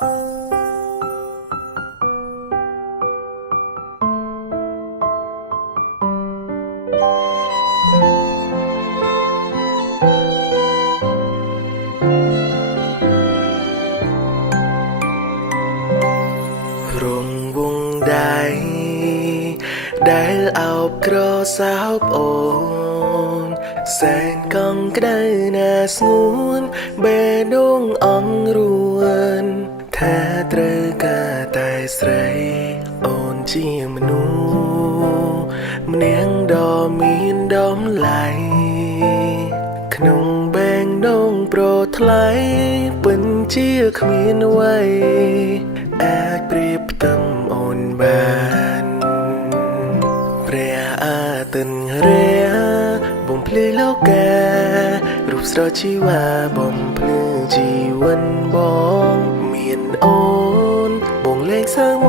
រងវងដៃដែលអោបក្រសោបអូនសែនកង់ក្ដៅណាស្ងួនបេះដូងអង្រួនថាត្រូវការតែស្រីអូនជាមនុស្សម្នាងដ៏មានតម្លៃក្នុងបែងដូងប្រថ្លៃពិនជាគ្មានអ្វីអាចប្រៀបផ្ទឹមអូនបានព្រះអាទិត្យរះបំភ្លឺលោការូបស្រស់ជីវ៉ាបំភ្លឺជីវិតបងមានអូនបងលេងសើម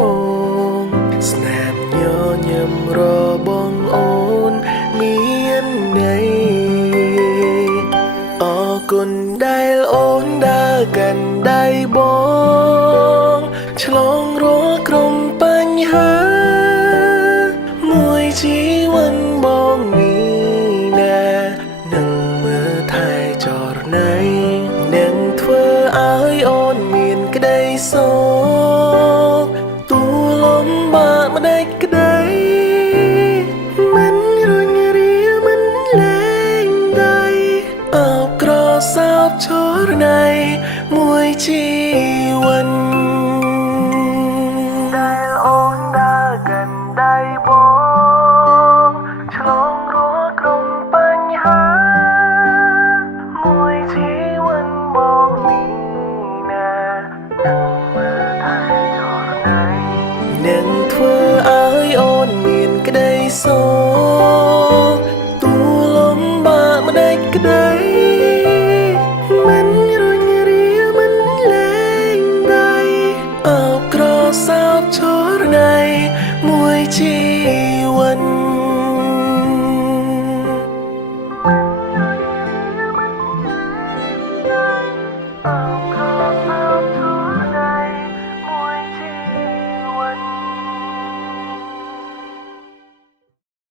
កស្នាមញញឹមរបស់អូនមានន័យអរគុណដែលអូនដើរកាន់ដៃបងឆ្លងរាល់ក្រុមបញ្ហាមួយជីវិតបងនេះណានឹងមើលថែចរណៃនឹងធ្វើឲ្យអូនមានក្តីសុខទូលំបាកម្ដេចក្តីមិនរុញរាមិនលែងដៃអោបក្រសោបចរណៃមួយជីវិតដែលអូនដើរកាន់ដៃបងឆ្លងរាល់ក្រុមបញ្ហាមួយជីវិតបងនេះណានឹងមើលថែចរណៃនឹងធ្វើឲ្យអូនមានក្តីសុខទូលំបាកម្ដេចក្តីមិនរុញរាមិនលែងដៃអោបក្រសោបចរណៃមួយជី